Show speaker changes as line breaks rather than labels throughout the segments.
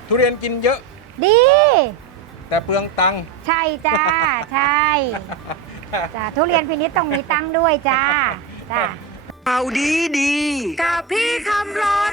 ทุเรียนกินเยอะ
ดี
แต่เปลืองตังค์
ใช่จ้า ใช่จ้าทุเรียนพินิจต้องมีตังค์ด้วยจ้าจ้า
เอาดีดีกับพี่คำรน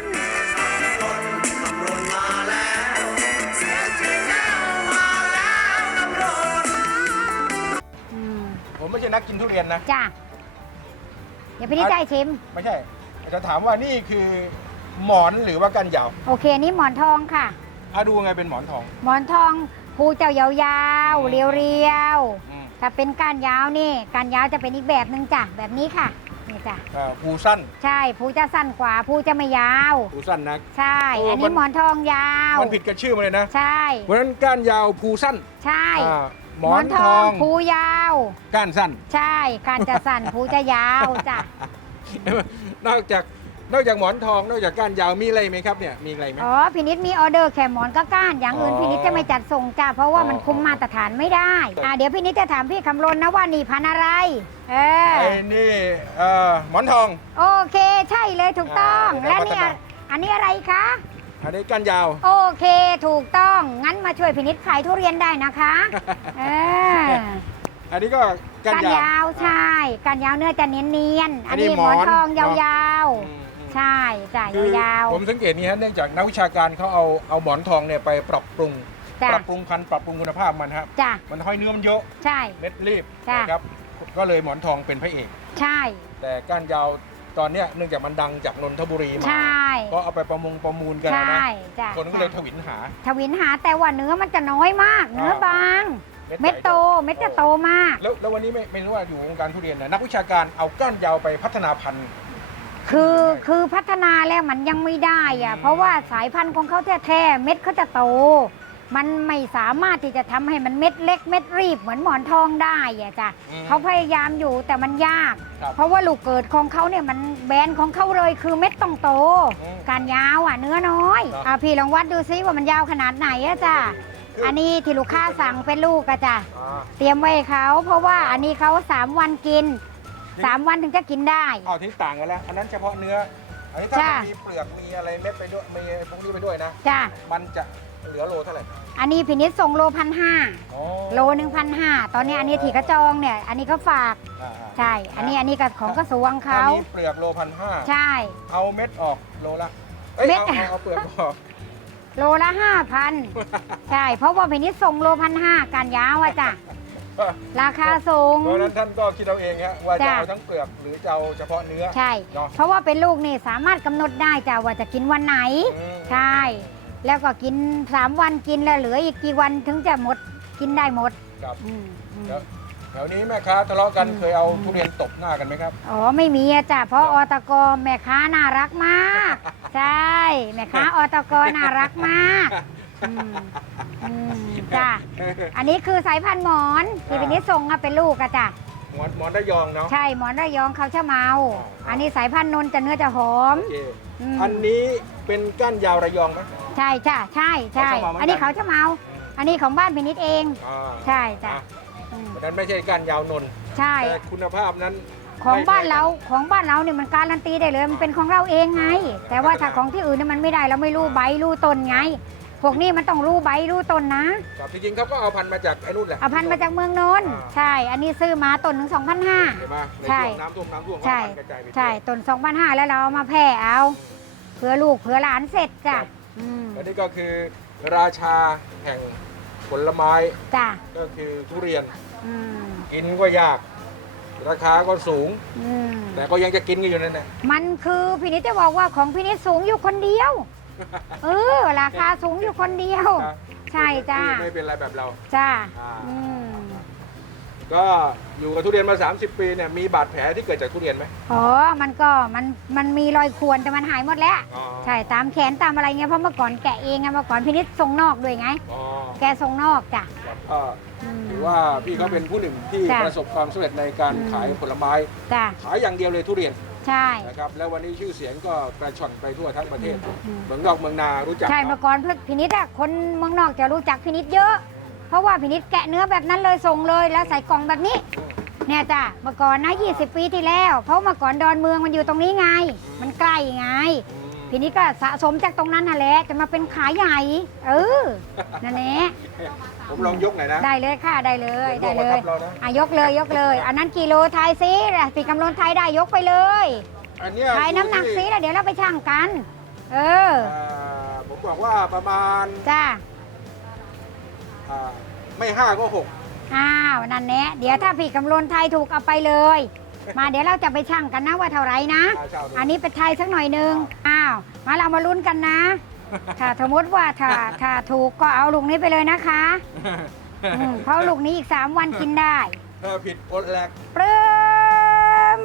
ผมไม่ใช่นักกินทุเรียนนะ
จ้าเดี๋ยวพินิจจะให้ชิม
ไม่ใช่จะถามว่านี่คือหมอนหรือว่าก้านยาว
โอเคอันนี้หมอนทองค่ะ
ดูไงเป็นหมอนทอง
หมอนทองภูเจ้ายาวๆเรียวๆ
อืม
ถ้าเป็นก้านยาวนี่ก้านยาวจะเป็นอีกแบบหนึ่งจ้ะแบบนี้ค่ะนี่จ้ะ
ภูสั้น
ใช่ภูจะสั้นกว่าภูจะไม่ยาว
ภูสั้นนะ
ใช่
โอ้
อันนี้หมอนทองยาว
มันผิดกับชื่อมันเลยนะ
ใช่
เพราะฉะนั้นก้านยาวภูสั้น
ใช่
หมอนทอง
ภูยาว
ก้านสั้น
ใช่การจะสั้นภูจะยาวจ้ะ
นอกจากหมอนทองนอกจากก้านยาวมีอะไรไหมครับเนี่ยมีอะไรไหม
อ๋อพินิจมีออเดอร์แค่หมอนก็ก้านอย่างอื่น
อ๋อ
พินิจจะไม่จัดส่งจ้ะเพราะว่ามัน
อ๋อ
คุมมาตรฐานไม่ได้เดี๋ยวพินิจจะถามพี่คำรณนะว่านี่พันธุ์อะไร
ไอ้นี่หมอนทอง
โอเคใช่เลยถูกต้อง
อ่า
และเนี่ยอันนี้อะไรคะ
อันนี้ก้านยาว
โอเคถูกต้องงั้นมาช่วยพินิจขายทุเรียนได้นะคะเออ
อันนี้ก็ก้าน
การ
ยาวย
าวใช่การยาวเนื้อจะเนียนๆ
อั
อั
น
น
นี้
นี้หมอน
หมอน
ทองย
เน
า
อะ
ว
อืม
ๆใช่จ้ะ
คือย
าว
ผมสังเกตนี้ฮะเนื่องจากนักวิชาการเขาเอาหมอนทองเนี่ยไปปรับปรุง
จ้ะ
ปรับปรุงพันธุ์ปรับปรุงคุณภาพมันครับ
จ้ะ
มันห้อยเนื้อมันเยอะ
ใช่
เม็ดรีบ
จ้ะ
นะครับก็เลยหมอนทองเป็นพระเอก
ใช่
แต่ก้านยาวตอนเนี้ยเนื่องจากมันดังจากนนทบุรีมา
ใช่
ก็เอาไปประมูลกัน
ใช
นะ
่จ้ะ
คนก็เลยทวินหา
ทวินหาแต่ว่าเนื้อมันจะน้อยมาก เนื้อบาง เม็ดโตเม็ดจะโตมาก
แล้ววันนี้ไม่รู้ว่าอยู่วงการทุเรียนนะนักวิชาการเอาก้านยาวไปพัฒนาพันธุ์
คือพัฒนาแล้วมันยังไม่ได้อะเพราะว่าสายพันธุ์ของเขาแท้ๆเม็ดเขาจะโต มันไม่สามารถที่จะทำให้มันเม็ดเล็กเม็ดรีบเหมือนหมอนทองได้อะจ้ะเขาพยายามอยู่แต่มันยาก
ครับ
เพราะว่าลูกเกิดของเขาเนี่ยมันแบรนด์ของเขาเลยคือเม็ดต้องโต
อืม
การยาวเนื้อน้อย
ครับ
พี่ลองวัดดูซิว่ามันยาวขนาดไหนอะจ้ะอันนี้ที่ลูกค้าสั่งเป็นลูกอะจ้ะ
อ่า
เตรียมไว้ให้เขาเพราะว่าอันนี้เขา3 วันกิน 3 วันถึงจะกินได้
เอาที่ต่างกันแล้ว อันนั้นเฉพาะเนื้อ อันนี้ถ้า
จ้ะ
มันมีเปลือกมีอะไรเม็ดไปด้วยมีพวกนี้ไปด้วยนะ
จ้ะ
มันจะเหลือโลเท่าไหร่
อันนี้พินิจส่งโล1,500
อ๋อ
โล1,500ตอนนี้อันนี้ที่กระจองเนี่ย อันนี้เขาฝาก
อ่า
ใช่ อันนี้ก็ของกระทรวง
ถ้า
เขา
มีเปลือกโล1,500
ใช่
เอาเม็ดออกโลละเอ้ย
เม็ด
เอาเปลือกออก
โลละ 5,000 ใช่ เพราะว่าพินิจส่งโล1,500การยาวอะจ้ะ ราคาสูง
เพราะฉะนั้นท่านก็คิดเอาเองฮะว่าจะ
จ้ะ
เอาทั้งเปลือกหรือจะเอาเฉพาะเนื้อ
ใช่
เนาะ
เพราะว่าเป็นลูกนี่สามารถกำหนดได้จ้ะว่าจะกินวันไหน
อืม
ใช่ แล้วก็กิน3 วันกินแล้วเหลืออีกกี่วันถึงจะหมด กินได้หมด
ครับ
อืม
แล้วแถวนี้แม่ค้าทะเลาะกันเคยเอาทุเรียนตบหน้ากันไหมครับ
อ๋อไม่มีอะจ้ะเพราะอตกแม่ค้าน่ารักมาก ใช่แม่ค้าอตกน่ารักมากอืมอืมจ้ะอันนี้คือสายพันธุ์หมอนที่พินิจส่งอะเป็นลูกอะจ้ะ
หมอนระยองเนาะ
ใช่หมอนระยองเขาชะเมา อันนี้สายพันธุ์นนท์จะเนื้อจะหอม
โอเค
อืม
อันนี้เป็นก้านยาวระยองไหม
ใช่จ้ะใช่ใช่
เขาชะเมาเหมือนกัน
อันนี้เขาชะเมา อันนี้ของบ้านพินิจเอง
อ่า
ใช่จ้ะ
อ่
อืม
เพราะฉะนั้นไม่ใช่ก้านยาวนนท์
ใช่
แต่คุณภาพนั้น
ของ
ไม่
บ้าน
แพ้
เราของบ้านเราเนี่ยมันการันตีได้เลยมันเป็นของเราเองไง แต่ว่าถ้าของที่อื่นเนี่ยมันไม่ได้เราไม่รู้ใบรู้ต้นไง พวกนี้มันต้องรู้ใบรู้ต้นนะครับ
จริงๆเขาก็เอาพันธุ์มาจากไอ้นู่นแหละ
เอาพันธุ์มาจากเมืองนนท์
อ่า
ใช่ อันนี้ซื้อมาต้นหนึ่ง2,500
เห็นไหมใน
ใช่
ช่วงน้ำท่วมเขา
ใช่
เอาพันธุ์กระจายไป
ใช่ต้น2,500แล้วเราเอามาแผ่เอาเผื่อลูกเผื่อหลานเสร็จจ้ะอืม
และนี่ก็คือราชาแห่งผลไม้
จ้ะ
ก็คือทุเรียน
อืม
กินก็ยาก ราคาก็สูง
อืม
แต่ก็ยังจะกินกันอยู่นั่นแหละ
มันคือพี่นิดจะบอกว่าของพี่นิดสูงอยู่คนเดียว ราคาสูงอยู่คนเดียว
นะ
ใช่จ้ะ
ไม่เป็นไรแบบเรา
จ้ะ
อ่า
อืม
ก็อยู่กับทุเรียนมา 30 ปีเนี่ยมีบาดแผลที่เกิดจากทุเรียนไหม
อ๋อ มันมีรอยข่วนแต่มันหายหมดแล้ว
อ๋อ
ใช่ ตามแขนตามอะไรเงี้ย เพราะเมื่อก่อนแกะเองไงเมื่อก่อนพินิษส่งนอกด้วยไง
อ๋อ
แกส่งนอกจ้ะ
ครับก็
อืม
ถือว่าพี่เขาเป็นผู้หนึ่งที่
จ้ะ
ประสบความสำเร็จในการ
อืม
ขายผลไม้
จ้ะ
ขายอย่างเดียวเลยทุเรียน
ใช่
นะครับ แล้ววันนี้ชื่อเสียงก็กระชอนไปทั่วทั้งประเทศ
อืม
เมืองนอกเมืองนารู้จัก
ใช่ เมื่อก่อนพินิษอะคนเมืองนอกจะรู้จักพินิษเยอะ เพราะว่าพินิษแกะเนื้อแบบนั้นเลยส่งเลยแล้วใส่กล่องแบบนี้ เนี่ยจ้ะ เมื่อก่อนนะ20 ปีที่แล้ว เพราะเมื่อก่อนดอนเมืองมันอยู่ตรงนี้ไง มันใกล้ไง
อืม
ทีนี้ก็สะสมจากตรงนั้นน่ะแหละจะมาเป็นขาใหญ่ นั่นแหละ
ผมลองยกหน่อยนะ
ได้เลยค่ะได้เลยได้เลย
เดี๋ยวเรานะ
ยกเลยยกเลยอันนั้นกิโลไทยซิพี่กำลนไทยได้ยกไปเลย
อันเนี้ย
ไทยน้ำหนักซิแล้วเดี๋ยวเราไปชั่งกัน
ผมบอกว่าประมาณ
จ้า
ไม่5ก็6
อ้าวนั่นแหละเดี๋ยวถ้าพี่กำลนไทยถูกเอาไปเลย มาเดี๋ยวเราจะไปชั่งกันนะว่าเท่าไหร่นะ อันนี้เป็นไทยสักหน่อยนึงอ้าวมาเรามาลุ้นกันนะ ถ้าสมมติว่าถ้าถูกก็เอาลูกนี้ไปเลยนะคะเพราะลูกนี้อีก3 วันกินได้
ถ้าผิดอดแหลก
ปลื้ม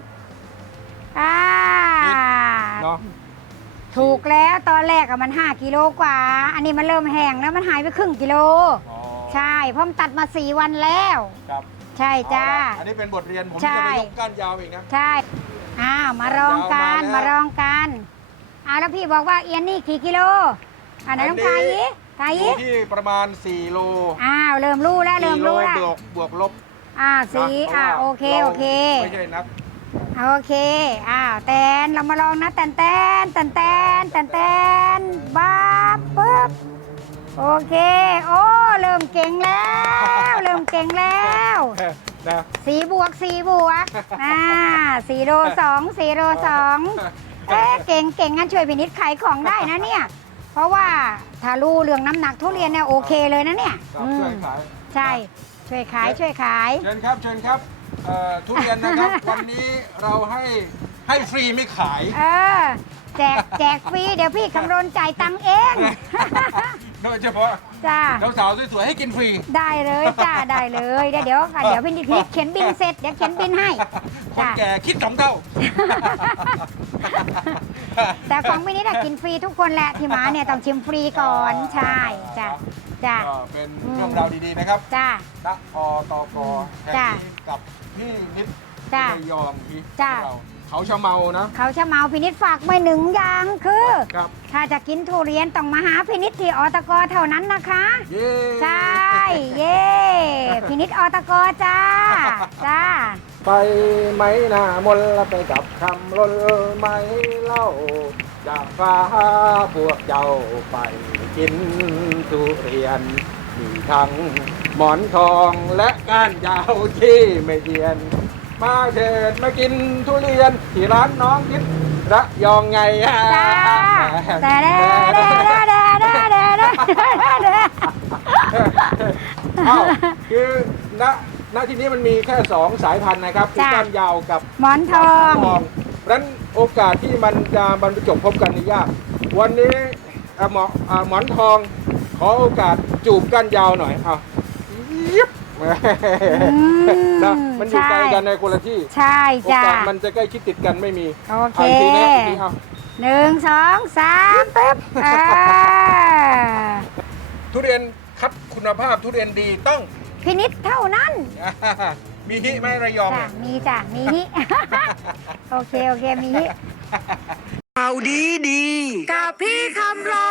เนาะ
ถูกแล้วตอนแรกอะมัน5 กิโลกว่า อันนี้มันเริ่มแห้งแล้วมันหายไปครึ่งกิโล ใช่เพราะมันตัดมา4 วันแล้ว
ครับ
ใช่จ้า
อันนี้เป็นบทเรียนผม
ใช่
จะไปยกก้านยาวอีกนะ
ใช่อ้าวมารองกัน
ยาว
มา
มาแล้ว
รองกันอ้าวแล้วพี่บอกว่าเอียนนี่กี่กิโลอันไหนต้องไทยอีกไทย
อ
อี
ยู่
ก
ที่ประมาณ4 โล
อ้าวเริ่มรู้แล้วเริ่ม
4 โล
รู้แล้ว
บวกลบ
สี
นะ
โอเค
พราะว่า
โอเค
ไม่ใช่นัก
โอเคอ้าวแตนเรามาลองนะแตนบ้าบปึ๊บโอเคโอ้เริ่มเก่งแล้วเริ่มเก่งแล้ว
นะ
4 บวก4 โล 2 4 โล 2เก่งงั้นช่วยพินิจขายของได้นะเนี่ย เพราะว่าถ้ารู้เรื่องน้ำหนักทุเรียนเนี่ยโอเคเลยนะเนี่ย
ครับช่วยขาย
ใช่ช่วยขาย
เชิญครับทุเรียนนะครับ วันนี้เราให้ฟรีไม่ขาย
แจกฟรีเดี๋ยวพี่คำรณจ่ายตังค์เอง
โดยเฉพาะ
จ้า
สาวๆสวยๆให้กินฟรี
ได้เลยจ้าได้เลยเดี๋ยวพี่นิดเขียนบินเสร็จเดี๋ยวเขียนบินให้
คนแก่คิด2 เท่า
แต่ของพี่นิดกินฟรีทุกคนแหละที่มาเนี่ยต้องชิมฟรีก่อนใช่จ้า
ก็เป็นเรื่องราวดีๆนะครับ
จ้า
ณอตกแห่ง
จ้ะ
นี้กับพี่นิด
จ้ะ
ระยองพี่
จ้ะ
เราเขาชะเมานะ
เขาจะเมาพินิษฝากไม่1 อย่างคือ
ครับ
ถ้าจะกินทุเรียนต้องมาหาพินิษที่อตกเท่านั้นนะคะ
เย้
ใช่ เย่พินิษอตกจ้า จ้า
ไปไหมหน้ามนต์แล้วไปกับคำล้นไหมเล่าจากฟ้าพวกเจ้าไปกินทุเรียนมีทั้งหมอนทองและก้านยาวที่ไม่เยียน มาเถิดมากินทุเรียนที่ร้านน้องคิดระยองไง
จ้าแต่เด้
เอ้าคือณที่นี้มันมีแค่2 สายพันธุ์นะครับคือก้านยาวกับ
หมอนทอง
เพราะฉะนั้นโอกาสที่มันจะบรรจบพบกันนี่ยาก วันนี้หมอนทองขอโอกาสจูบก้านยาวหน่อยเอายิบนะมันอยู่ไกลกันในคนละที่
ใช่
โอ
จ้าก
าสมันจะใกล้ชิดติดกันไม่มี
โอเค
าทีนะทีเอา
1 2 3ปึ๊บ
ทุเรียนคัดคุณภาพทุเรียนดีต้อง
พินิษเท่านั้น
มีฮิไหมระยอง
จ้ะ
เนี่ย
มีจ้ะมีฮิ โอเคมีฮิ
ข่าวดีกับพี่คำรน